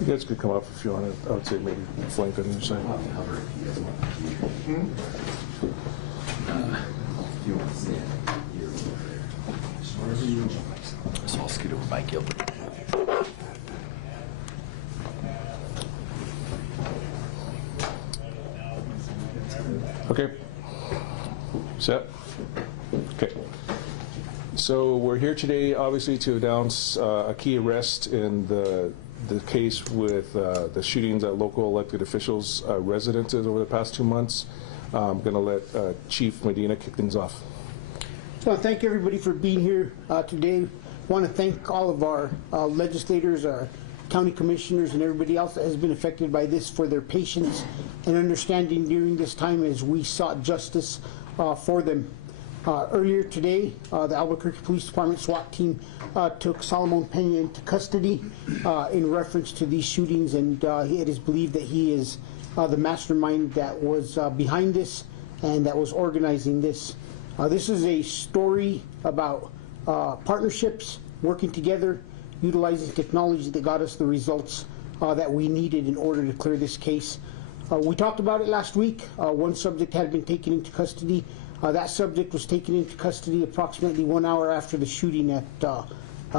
You guys could come up if you want to. I would say maybe flank on either side. So I'll scoot over Mike Gilbert. Okay. Set. Okay. So we're here today, obviously, to announce a key arrest in the case with the shootings at local elected officials' residences over the past 2 months. I'm going to let Chief Medina kick things off. So thank everybody for being here today. I want to thank all of our legislators, our county commissioners, and everybody else that has been affected by this for their patience and understanding during this time as we sought justice for them. Earlier today, the Albuquerque Police Department SWAT team took Solomon Pena into custody in reference to these shootings, and it is believed that he is the mastermind that was behind this and that was organizing this. This is a story about partnerships, working together, utilizing technology that got us the results that we needed in order to clear this case. We talked about it last week. One subject had been taken into custody. That subject was taken into custody approximately 1 hour after the shooting at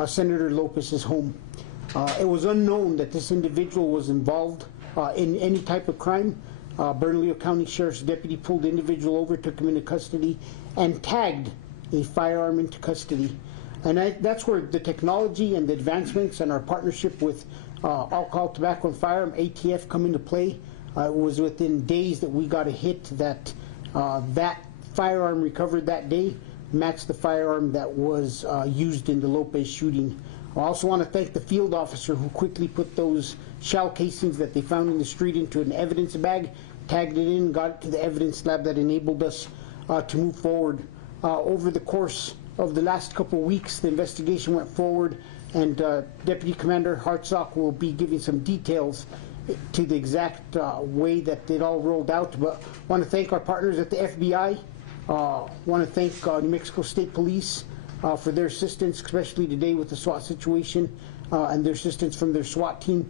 Senator Lopez's home. It was unknown that this individual was involved in any type of crime. Bernalillo County Sheriff's deputy pulled the individual over, took him into custody, and tagged a firearm into custody. And that's where the technology and the advancements and our partnership with Alcohol, Tobacco, and Firearm, ATF, come into play. It was within days that we got a hit that that firearm recovered that day matched the firearm that was used in the Lopez shooting. I also want to thank the field officer who quickly put those shell casings that they found in the street into an evidence bag, tagged it in, got it to the evidence lab that enabled us to move forward. Over the course of the last couple of weeks, the investigation went forward, and Deputy Commander Hartsock will be giving some details to the exact way that it all rolled out. But I want to thank our partners at the FBI. Want to thank New Mexico State Police for their assistance, especially today with the SWAT situation, and their assistance from their SWAT team.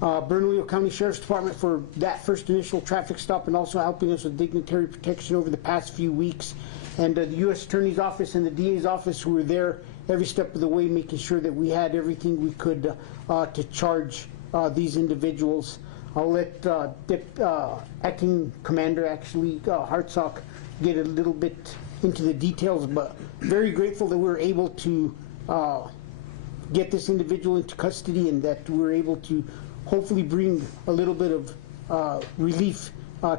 Bernalillo County Sheriff's Department for that first initial traffic stop and also helping us with dignitary protection over the past few weeks. And the U.S. Attorney's Office and the DA's Office, who were there every step of the way, making sure that we had everything we could to charge these individuals. I'll let Acting Commander, actually, Hartsock, get a little bit into the details, but very grateful that we were able to get this individual into custody and that we were able to hopefully bring a little bit of relief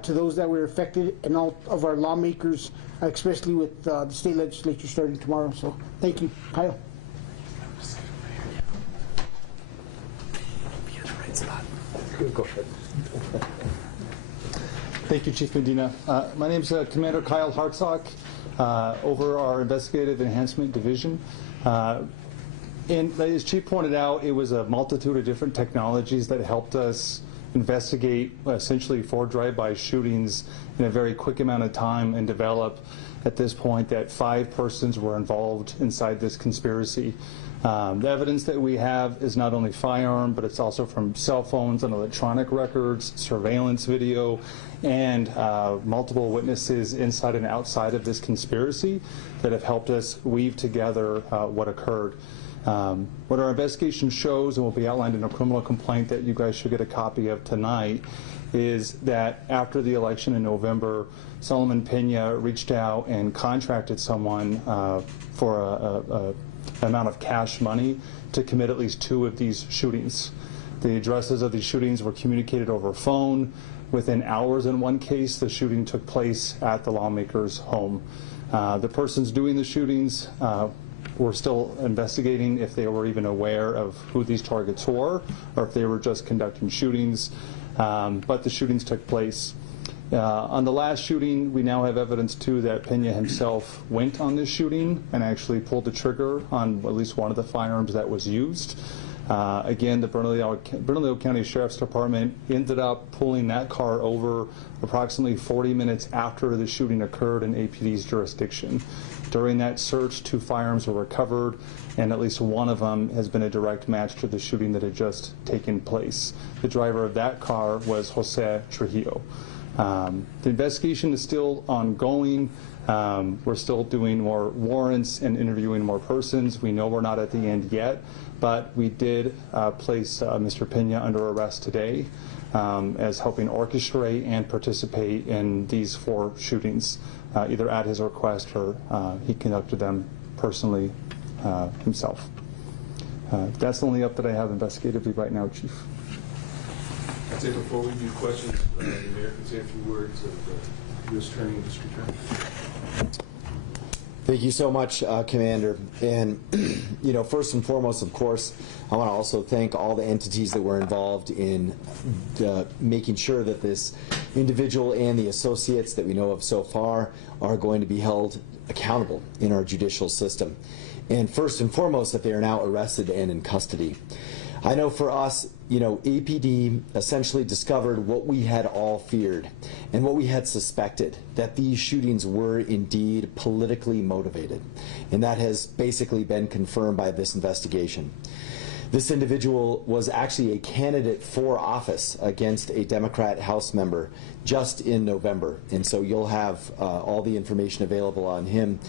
to those that were affected and all of our lawmakers, especially with the state legislature starting tomorrow. So thank you. Kyle. Go ahead. Thank you, Chief Medina. My name is Commander Kyle Hartsock, over our Investigative Enhancement Division. And as Chief pointed out, it was a multitude of different technologies that helped us investigate essentially 4 drive-by shootings in a very quick amount of time and develop at this point that 5 persons were involved inside this conspiracy. The evidence that we have is not only firearm, but it's also from cell phones and electronic records, surveillance video, and multiple witnesses inside and outside of this conspiracy that have helped us weave together what occurred. What our investigation shows, and will be outlined in a criminal complaint that you guys should get a copy of tonight, is that after the election in November, Solomon Pena reached out and contracted someone for an amount of cash money to commit at least 2 of these shootings. The addresses of these shootings were communicated over phone. Within hours in one case, the shooting took place at the lawmaker's home. The persons doing the shootings we're still investigating if they were even aware of who these targets were or if they were just conducting shootings, but the shootings took place. On the last shooting, we now have evidence too that Pena himself went on this shooting and actually pulled the trigger on at least one of the firearms that was used. Again, the Bernalillo County Sheriff's Department ended up pulling that car over approximately 40 minutes after the shooting occurred in APD's jurisdiction. During that search, 2 firearms were recovered, and at least one of them has been a direct match to the shooting that had just taken place. The driver of that car was Jose Trujillo. The investigation is still ongoing. We're still doing more warrants and interviewing more persons. We know we're not at the end yet, but we did place Mr. Pena under arrest today as helping orchestrate and participate in these 4 shootings, either at his request or he conducted them personally himself. That's the only update I have investigatively right now, Chief. I'd say before we do questions, the Mayor can say a few words of the U.S. Attorney and District Attorney. Thank you so much, Commander. And, you know, first and foremost, of course, I want to also thank all the entities that were involved in making sure that this individual and the associates that we know of so far are going to be held accountable in our judicial system. And first and foremost, that they are now arrested and in custody. I know for us, you know, APD essentially discovered what we had all feared and what we had suspected, that these shootings were indeed politically motivated. And that has basically been confirmed by this investigation. This individual was actually a candidate for office against a Democrat House member just in November. And so you'll have all the information available on him.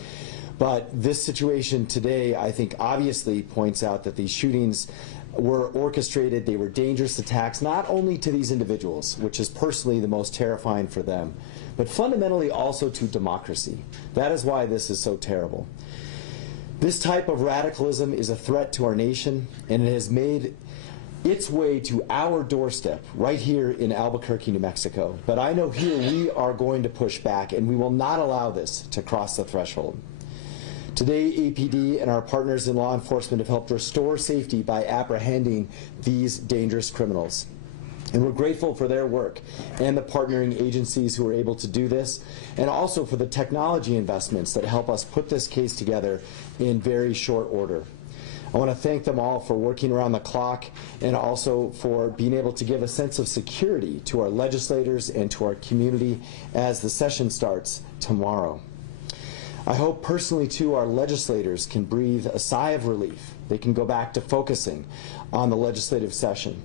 But this situation today, I think, obviously points out that these shootings were orchestrated. They were dangerous attacks, not only to these individuals, which is personally the most terrifying for them, but fundamentally also to democracy. That is why this is so terrible. This type of radicalism is a threat to our nation, and it has made its way to our doorstep right here in Albuquerque, New Mexico. But I know here we are going to push back, and we will not allow this to cross the threshold. Today, APD and our partners in law enforcement have helped restore safety by apprehending these dangerous criminals. And we're grateful for their work and the partnering agencies who are able to do this, and also for the technology investments that help us put this case together in very short order. I want to thank them all for working around the clock and also for being able to give a sense of security to our legislators and to our community as the session starts tomorrow. I hope personally, too, our legislators can breathe a sigh of relief. They can go back to focusing on the legislative session.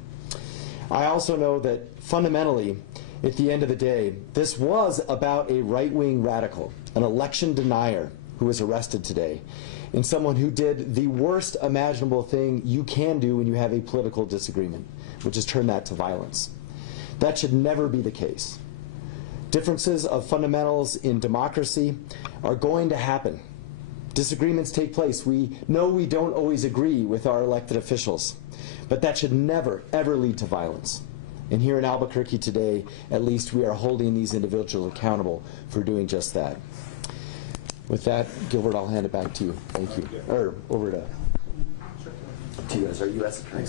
I also know that fundamentally, at the end of the day, this was about a right-wing radical, an election denier who was arrested today, and someone who did the worst imaginable thing you can do when you have a political disagreement, which is turn that to violence. That should never be the case. Differences of fundamentals in democracy are going to happen. Disagreements take place. We know we don't always agree with our elected officials, but that should never, ever lead to violence. And here in Albuquerque today, at least we are holding these individuals accountable for doing just that. With that, Gilbert, I'll hand it back to you. Thank you. Or over to you as our U.S. Attorney.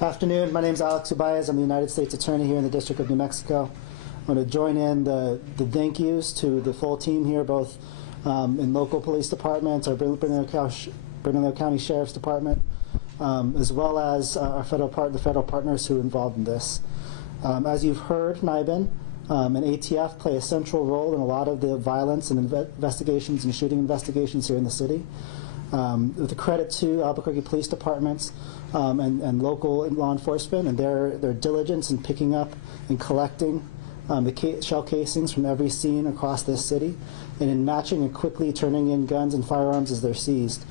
Afternoon, my name is Alex Ubaez. I'm the United States Attorney here in the District of New Mexico. I'm going to join in the thank yous to the full team here, both in local police departments, our Bernalillo County Sheriff's Department, as well as our the federal partners who are involved in this. As you've heard, NIBIN and ATF play a central role in a lot of the violence and investigations and shooting investigations here in the city. With a credit to Albuquerque Police Departments and local law enforcement and their diligence in picking up and collecting the shell casings from every scene across this city, and in matching and quickly turning in guns and firearms as they're seized.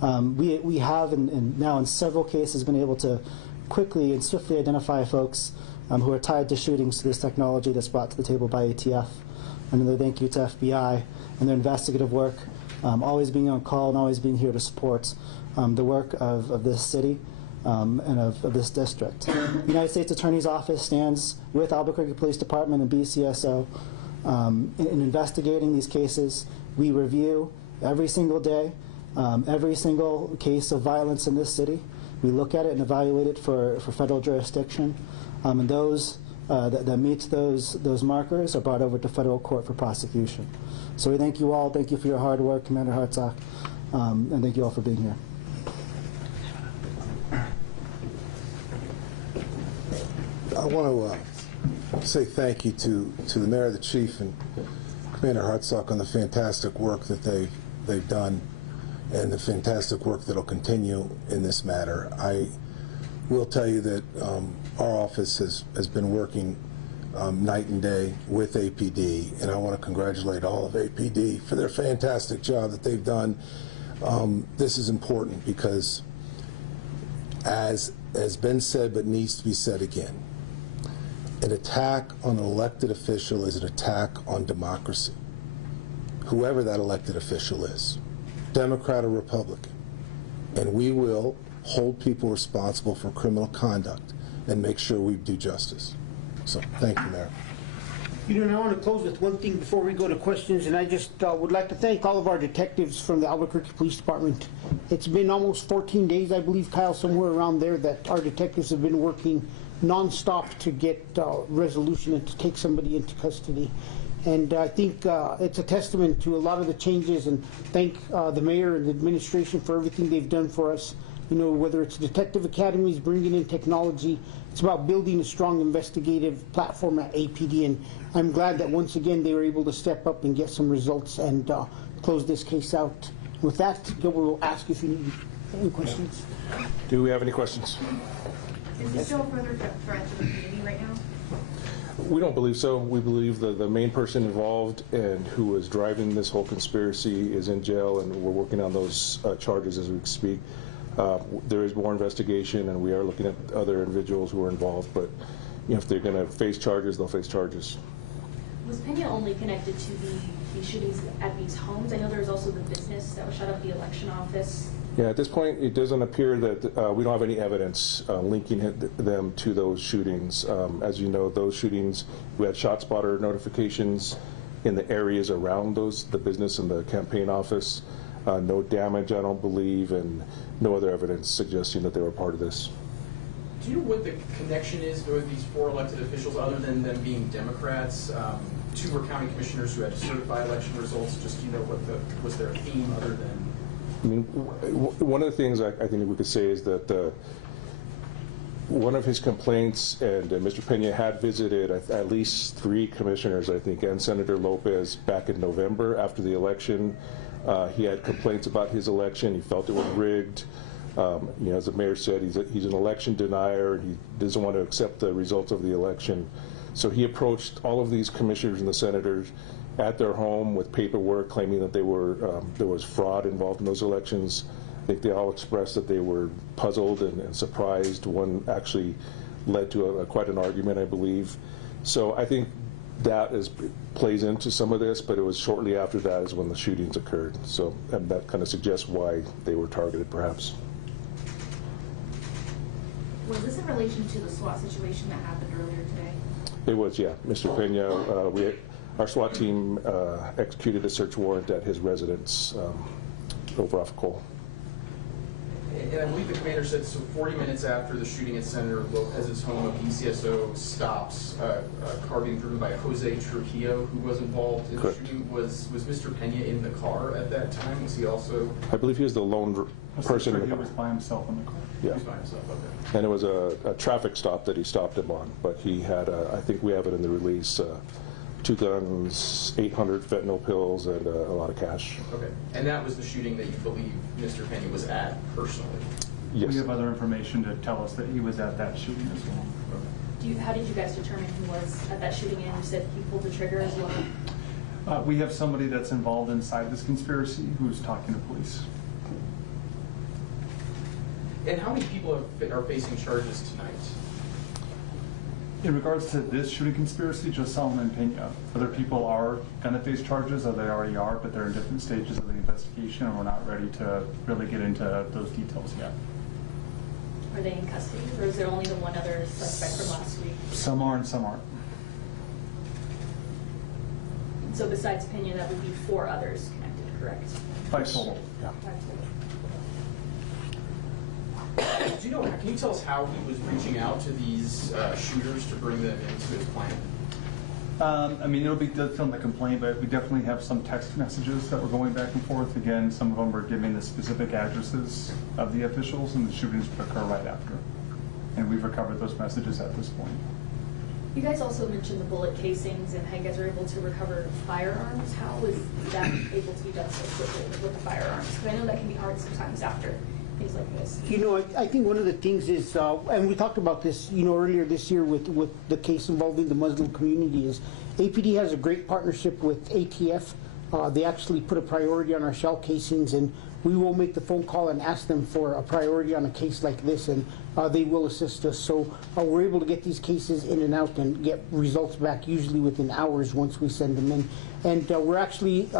We have now in several cases been able to quickly and swiftly identify folks who are tied to shootings through this technology that's brought to the table by ATF. Another thank you to FBI and their investigative work, always being on call and always being here to support the work of this city and of this district. The United States Attorney's Office stands with Albuquerque Police Department and BCSO in investigating these cases. We review every single day every single case of violence in this city. We look at it and evaluate it for federal jurisdiction, and those that meets those markers are brought over to federal court for prosecution. So we thank you all. Thank you for your hard work, Commander Hartsock, and thank you all for being here. want to say thank you to the mayor, the chief, and Commander Hartsock on the fantastic work that they've done and the fantastic work that will continue in this matter. I will tell you that our office has been working night and day with APD, and I want to congratulate all of APD for their fantastic job that they've done. This is important because, as has been said but needs to be said again, an attack on an elected official is an attack on democracy, whoever that elected official is, Democrat or Republican. And we will hold people responsible for criminal conduct and make sure we do justice. So thank you, Mayor. You know, I want to close with one thing before we go to questions, and I just would like to thank all of our detectives from the Albuquerque Police Department. It's been almost 14 days, I believe, Kyle, somewhere around there, that our detectives have been working nonstop to get resolution and to take somebody into custody. And I think it's a testament to a lot of the changes, and thank the mayor and the administration for everything they've done for us. You know, whether it's detective academies, bringing in technology, it's about building a strong investigative platform at APD, and I'm glad that once again they were able to step up and get some results and close this case out. With that, Gilbert will ask if you need any questions. Do we have any questions? Is this still a further threat to the community right now? We don't believe so. We believe the main person involved and who was driving this whole conspiracy is in jail, and we're working on those charges as we speak. There is more investigation, and we are looking at other individuals who are involved, but you know, if they're going to face charges, they'll face charges. Was Pena only connected to the shootings at these homes? I know there was also the business that was shut up, the election office. Yeah, at this point, it doesn't appear that we don't have any evidence linking them to those shootings. As you know, those shootings, we had shot spotter notifications in the areas around the business and the campaign office. No damage, I don't believe, and no other evidence suggesting that they were part of this. Do you know what the connection is with these 4 elected officials, other than them being Democrats? 2 were county commissioners who had to certify election results. Just, do you know what was their theme other than? I mean, one of the things I think we could say is that one of his complaints, and Mr. Pena had visited at least 3 commissioners, I think, and Senator Lopez back in November after the election. He had complaints about his election. He felt it was rigged. You know, as the mayor said, he's an election denier. He doesn't want to accept the results of the election. So he approached all of these commissioners and the senators at their home with paperwork claiming that there was fraud involved in those elections. I think they all expressed that they were puzzled and surprised. One actually led to quite an argument, I believe. So I think that plays into some of this, but it was shortly after that is when the shootings occurred. So and that kind of suggests why they were targeted, perhaps. Was this in relation to the SWAT situation that happened earlier today? It was, yeah. Mr. Pena, our SWAT team executed a search warrant at his residence over off Cole. And I believe the commander said, so 40 minutes after the shooting at Senator Lopez's home, a PCSO stops a car being driven by Jose Trujillo, who was involved in Correct. the shooting. Was Mr. Pena in the car at that time? Was he also? I believe he was the lone person in the car. He was by himself in the car. Yeah. He was by himself, okay. And it was a traffic stop that he stopped him on, but he had, I think we have it in the release, 2 guns, 800 fentanyl pills, and a lot of cash. Okay. And that was the shooting that you believe Mr. Pena was at personally? Yes. We have other information to tell us that he was at that shooting as well. How did you guys determine he was at that shooting, and you said he pulled the trigger as well? We have somebody that's involved inside this conspiracy who's talking to police. And how many people are facing charges tonight? In regards to this shooting conspiracy, just Solomon Pena. Other people are going to face charges, or they already are, but they're in different stages of the investigation, and we're not ready to really get into those details yet. Are they in custody, or is there only the one other suspect from last week? Some are and some aren't. So besides Pena, that would be 4 others connected, correct? 5 total. Yeah. 5 total. Do you know, can you tell us how he was reaching out to these shooters to bring them into his plan? I mean, it'll be detailed in the complaint, but we definitely have some text messages that were going back and forth. Again, some of them were giving the specific addresses of the officials, and the shootings would occur right after. And we've recovered those messages at this point. You guys also mentioned the bullet casings and how you guys are able to recover firearms. How is that able to be done so quickly with the firearms? Because I know that can be hard sometimes after things like this. You know, I think one of the things is, and we talked about this, you know, earlier this year with the case involving the Muslim community, is APD has a great partnership with ATF. They actually put a priority on our shell casings, and we will make the phone call and ask them for a priority on a case like this, and they will assist us. So we're able to get these cases in and out and get results back usually within hours once we send them in. And we're actually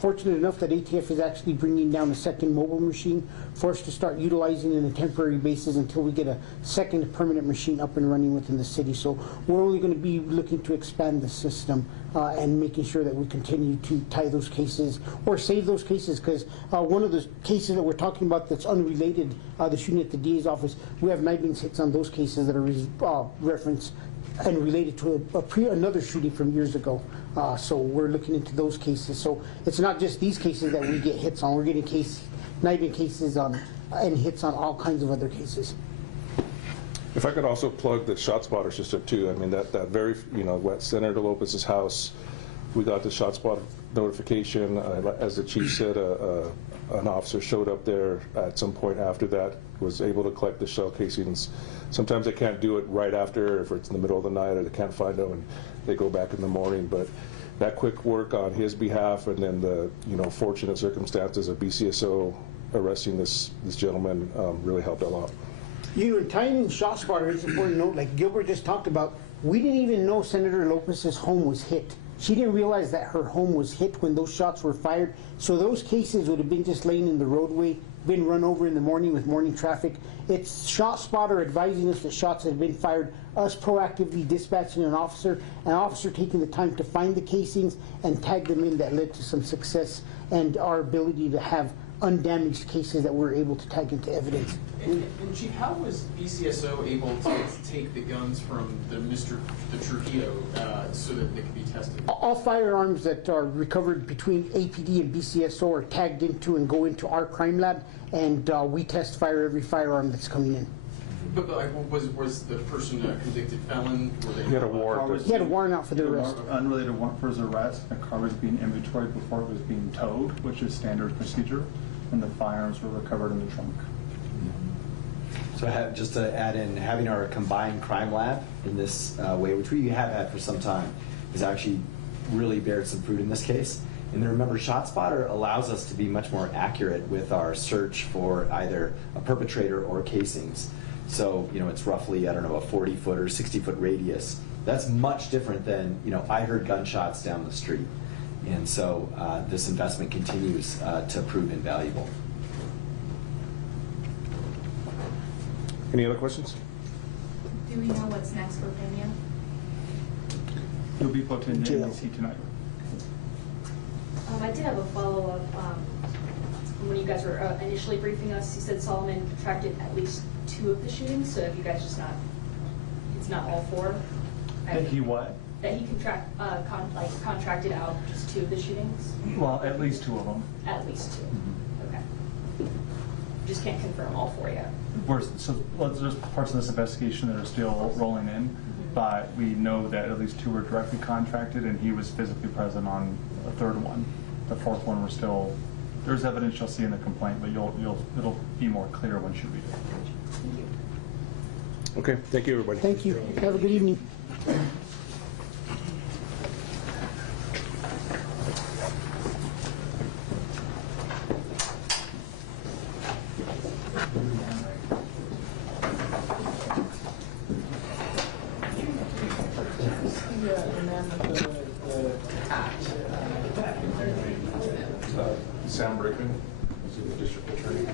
fortunate enough that ATF is actually bringing down a second mobile machine for us to start utilizing on a temporary basis until we get a second permanent machine up and running within the city. So we're only going to be looking to expand the system and making sure that we continue to tie those cases or save those cases, because one of the cases that we're talking about that's unrelated, the shooting at the DA's office, we have knife hits on those cases that are referenced and related to another shooting from years ago. So we're looking into those cases. So it's not just these cases that we get hits on. We're getting knifing cases on and hits on all kinds of other cases. If I could also plug the ShotSpotter system too. I mean, that very, you know, at Senator Lopez's house, we got the ShotSpotter notification. As the chief said, an officer showed up there at some point after that, was able to collect the shell casings. Sometimes they can't do it right after, if it's in the middle of the night or they can't find them, and they go back in the morning. But that quick work on his behalf, and then the, you know, fortunate circumstances of BCSO arresting this gentleman really helped a lot. You know, tying in ShotSpotter, it's important to note, like Gilbert just talked about, we didn't even know Senator Lopez's home was hit. She didn't realize that her home was hit when those shots were fired. So those cases would have been just laying in the roadway, been run over in the morning with morning traffic. It's ShotSpotter advising us that shots had been fired, us proactively dispatching an officer taking the time to find the casings and tag them in, that led to some success and our ability to have undamaged cases that we're able to tag into evidence. And Chief, how was BCSO able to take the guns from the Trujillo so that they could be tested? All firearms that are recovered between APD and BCSO are tagged into and go into our crime lab, and we test fire every firearm that's coming in. But like, was the person a convicted felon? He had a warrant. He had a warrant out for the arrest. Unrelated warrant for his arrest. The car was being inventoried before it was being towed, which is standard procedure, and the firearms were recovered in the trunk. So just to add in, having our combined crime lab in this way, which we have had for some time, has actually really bared some fruit in this case. And then remember, ShotSpotter allows us to be much more accurate with our search for either a perpetrator or casings. So, you know, it's roughly, I don't know, a 40-foot or 60-foot radius. That's much different than, you know, I heard gunshots down the street. And so this investment continues to prove invaluable. Any other questions? Do we know what's next for Pena? He'll be put in NBC tonight. I did have a follow-up. When you guys were initially briefing us, you said Solomon contracted at least 2 of the shootings. So if you guys just it's not all 4. That he what? That he contracted out just 2 of the shootings. Well, at least 2 of them. At least 2. Okay. Just can't confirm all 4 yet. So there's parts of this investigation that are still rolling in, but we know that at least 2 were directly contracted, and he was physically present on a 3rd one. The 4th one we're still. There's evidence you'll see in the complaint, but it'll be more clear once you read it. Thank you. Okay, thank you, everybody. Thank you. Have a good evening. Sam Brickman, the district attorney.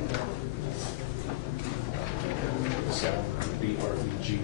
Sam, BRBG.